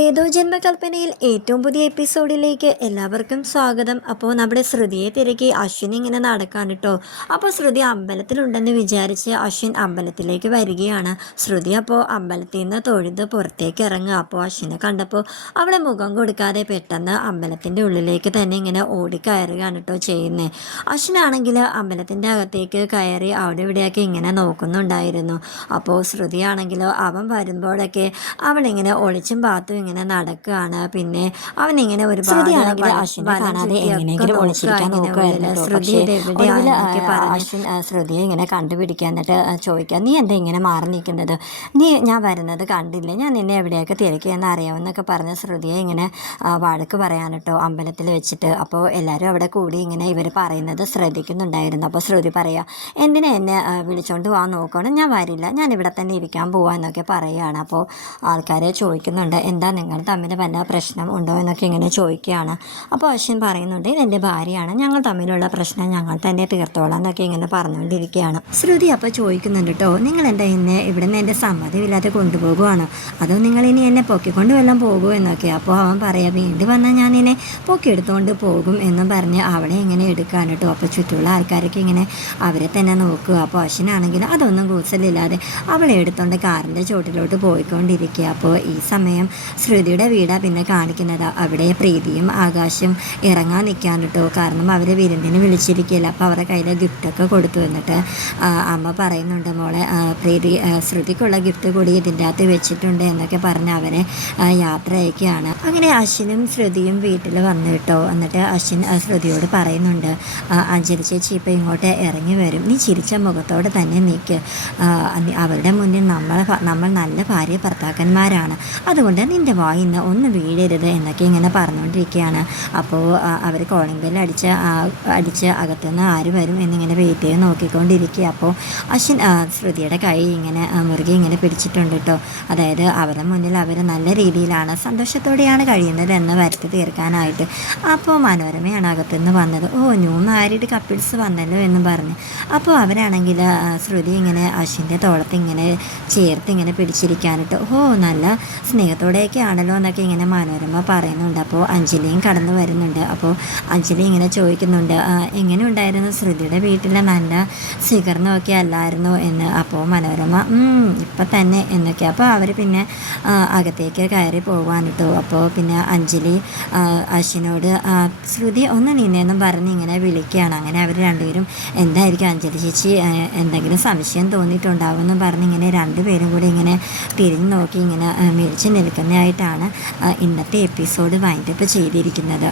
ഏതോ ജന്മകൽപ്പനയിൽ ഏറ്റവും പുതിയ എപ്പിസോഡിലേക്ക് എല്ലാവർക്കും സ്വാഗതം. അപ്പോൾ നമ്മുടെ ശ്രുതിയെ തിരക്കി അശ്വിൻ ഇങ്ങനെ നടക്കാൻ കേട്ടോ അപ്പോൾ ശ്രുതി അമ്പലത്തിലുണ്ടെന്ന് വിചാരിച്ച് അശ്വിൻ അമ്പലത്തിലേക്ക് വരികയാണ്. ശ്രുതി അപ്പോൾ അമ്പലത്തിൽ നിന്ന് തൊഴുത് പുറത്തേക്ക് ഇറങ്ങുക. അപ്പോൾ അശ്വിനെ കണ്ടപ്പോൾ അവളെ മുഖം കൊടുക്കാതെ പെട്ടെന്ന് അമ്പലത്തിന്റെ ഉള്ളിലേക്ക് തന്നെ ഇങ്ങനെ ഓടിക്കയറുകയാണ് കേട്ടോ ചെയ്യുന്നത് അശ്വിനാണെങ്കിൽ അമ്പലത്തിന്റെ അകത്തേക്ക് കയറി അവിടെ ഇവിടെയൊക്കെ ഇങ്ങനെ നോക്കുന്നുണ്ടായിരുന്നു. അപ്പോൾ ശ്രുതിയാണെങ്കിലോ അവൻ വരുമ്പോഴൊക്കെ അവളിങ്ങനെ ഒളിച്ചും പാത്തും ഇങ്ങനെ നടക്കുകയാണ് പിന്നെ അവൻ ഇങ്ങനെ ഒരുപാട് കാണാതെ എങ്ങനെയെങ്കിലും ഒളിച്ചിരിക്കാൻ അശ്വിൻ ശ്രുതിയെ ഇങ്ങനെ കണ്ടുപിടിക്കാൻ എന്നിട്ട് ചോദിക്കുക നീ എന്താ ഇങ്ങനെ മാറി നിൽക്കുന്നത് നീ ഞാൻ വരുന്നത് കണ്ടില്ല? ഞാൻ നിന്നെ എവിടെയൊക്കെ തിരക്കിയെന്ന് അറിയാമെന്നൊക്കെ പറഞ്ഞ ശ്രുതിയെ ഇങ്ങനെ വഴക്ക് പറയാൻ കേട്ടോ അമ്പലത്തിൽ വെച്ചിട്ട്. അപ്പോൾ എല്ലാവരും അവിടെ കൂടി ഇങ്ങനെ ഇവർ പറയുന്നത് ശ്രദ്ധിക്കുന്നുണ്ടായിരുന്നു. അപ്പോൾ ശ്രുതി പറയുക എന്തിനാ എന്നെ വിളിച്ചോണ്ട് പോകാൻ നോക്കണം ഞാൻ വരില്ല. ഞാൻ ഇവിടെ തന്നെ ഇരിക്കാൻ പോകാമെന്നൊക്കെ പറയുകയാണ്. അപ്പോൾ ആൾക്കാരെ ചോദിക്കുന്നുണ്ട് എന്താ നിങ്ങൾ തമ്മിൽ വല്ല പ്രശ്നം ഉണ്ടോ എന്നൊക്കെ ഇങ്ങനെ ചോദിക്കുകയാണ്. അപ്പോൾ അശ്വിൻ പറയുന്നുണ്ട് ഇതെന്റെ ഭാര്യയാണ്. ഞങ്ങൾ തമ്മിലുള്ള പ്രശ്നം ഞങ്ങൾ തന്നെ തീർത്തോളാം എന്നൊക്കെ ഇങ്ങനെ പറഞ്ഞുകൊണ്ടിരിക്കുകയാണ്. ശ്രുതി അപ്പോൾ ചോദിക്കുന്നുണ്ട് കേട്ടോ നിങ്ങൾ എന്താ എന്നെ ഇവിടെ നിന്ന് എന്റെ സമ്മതമില്ലാതെ കൊണ്ടുപോകുവാണ്? അതോ നിങ്ങൾ ഇനി എന്നെ പൊക്കിക്കൊണ്ട് വല്ലതും പോകുമോ എന്നൊക്കെ? അപ്പോൾ അവൻ പറയാം വീണ്ടും വന്നാൽ ഞാൻ എന്നെ പൊക്കിയെടുത്തുകൊണ്ട് പോകും എന്നും പറഞ്ഞ് അവളെ ഇങ്ങനെ എടുക്കാൻ കേട്ടോ അപ്പോൾ ചുറ്റുമുള്ള ആൾക്കാരൊക്കെ ഇങ്ങനെ അവരെ തന്നെ നോക്കുക. അപ്പോൾ അശ്വിനാണെങ്കിൽ അതൊന്നും കൂസലില്ലാതെ അവളെ എടുത്തുകൊണ്ട് കാറിന്റെ ചോട്ടിലോട്ട് പോയിക്കൊണ്ടിരിക്കുക. അപ്പോൾ ഈ സമയം ശ്രുതിയുടെ വീടാണ് പിന്നെ കാണിക്കുന്നത്. അവിടെ പ്രീതിയും ആകാശം ഇറങ്ങാൻ നിൽക്കാൻ കേട്ടോ കാരണം അവർ വിരുന്നിന് വിളിച്ചിരിക്കില്ല അപ്പോൾ അവരുടെ കയ്യിൽ ഗിഫ്റ്റൊക്കെ കൊടുത്തു എന്നിട്ട് അമ്മ പറയുന്നുണ്ട് മോളെ പ്രീതി ശ്രുതിക്കുള്ള ഗിഫ്റ്റ് കൂടി ഇതിന്റെ അകത്ത് വെച്ചിട്ടുണ്ട് എന്നൊക്കെ പറഞ്ഞ് അവരെ യാത്ര അയക്കുകയാണ് അങ്ങനെ അശ്വിനും ശ്രുതിയും വീട്ടിൽ വന്നു കേട്ടോ എന്നിട്ട് അശ്വിൻ ശ്രുതിയോട് പറയുന്നുണ്ട് അഞ്ജലി ചേച്ചി ഇപ്പോൾ ഇങ്ങോട്ട് ഇറങ്ങി വരും. നീ ചിരിച്ച മുഖത്തോടെ തന്നെ നീക്ക്. അവരുടെ മുന്നിൽ നമ്മൾ നമ്മൾ നല്ല ഭാര്യ ഭർത്താക്കന്മാരാണ്. അതുകൊണ്ട് നിന്റെ വായി ഇന്ന് ഒന്ന് വീഴരുത് എന്നൊക്കെ ഇങ്ങനെ പറഞ്ഞുകൊണ്ടിരിക്കുകയാണ് അപ്പോൾ അവർ കോളിംഗ് ബെല്ല് അടിച്ച് അടിച്ച് അകത്തുനിന്ന് ആര് വരും എന്നിങ്ങനെ വെയിറ്റ് ചെയ്ത് നോക്കിക്കൊണ്ടിരിക്കുക. അപ്പോൾ അശ്വിൻ ശ്രുതിയുടെ കൈ ഇങ്ങനെ മുറുകെ ഇങ്ങനെ പിടിച്ചിട്ടുണ്ട് കേട്ടോ അതായത് അവരുടെ മുന്നിൽ അവർ നല്ല രീതിയിലാണ് സന്തോഷത്തോടെയാണ് കഴിയുന്നത് എന്ന് വരുത്തി തീർക്കാനായിട്ട്. അപ്പോൾ മനോരമയാണ് അകത്തുനിന്ന് വന്നത്. ഓ ന്യൂ മാരീഡ് കപ്പിൾസ് വന്നല്ലോ എന്ന് പറഞ്ഞ്. അപ്പോൾ അവരാണെങ്കിൽ ശ്രുതി ഇങ്ങനെ അശ്വിന്റെ തോളത്ത് ഇങ്ങനെ ചേർത്ത് ഇങ്ങനെ പിടിച്ചിരിക്കാനിട്ട് ഓ നല്ല സ്നേഹത്തോടെയൊക്കെ ആണല്ലോ എന്നൊക്കെ ഇങ്ങനെ മനോരമ പറയുന്നുണ്ട്. അപ്പോൾ അഞ്ജലിയും കടന്നു വരുന്നുണ്ട്. അപ്പോൾ അഞ്ജലി ഇങ്ങനെ ചോദിക്കുന്നുണ്ട് എങ്ങനെ ഉണ്ടായിരുന്നു ശ്രുതിയുടെ വീട്ടിലെ നല്ല സ്വീകരണമൊക്കെ അല്ലായിരുന്നു? എന്ന്. അപ്പോൾ മനോരമ ഇപ്പം തന്നെ എന്നൊക്കെ. അപ്പോൾ അവർ പിന്നെ അകത്തേക്ക് കയറി പോകാനിട്ടു അപ്പോൾ പിന്നെ അഞ്ജലി അശ്വിനോട് ശ്രുതി ഒന്ന് നിന്നേന്നും പറഞ്ഞ് ഇങ്ങനെ വിളിക്കുകയാണ് അങ്ങനെ അവർ രണ്ടുപേരും എന്തായിരിക്കും അഞ്ജലി ചേച്ചി? എന്തെങ്കിലും സംശയം തോന്നിയിട്ടുണ്ടാവുമെന്ന് പറഞ്ഞ് ഇങ്ങനെ രണ്ടുപേരും കൂടി ഇങ്ങനെ തിരിഞ്ഞു നോക്കി ഇങ്ങനെ മിഴിച്ച് നിൽക്കുന്നതായിട്ടാണ് ഇന്നത്തെ എപ്പിസോഡ് വൈൻഡപ്പ് ചെയ്തിരിക്കുന്നത്.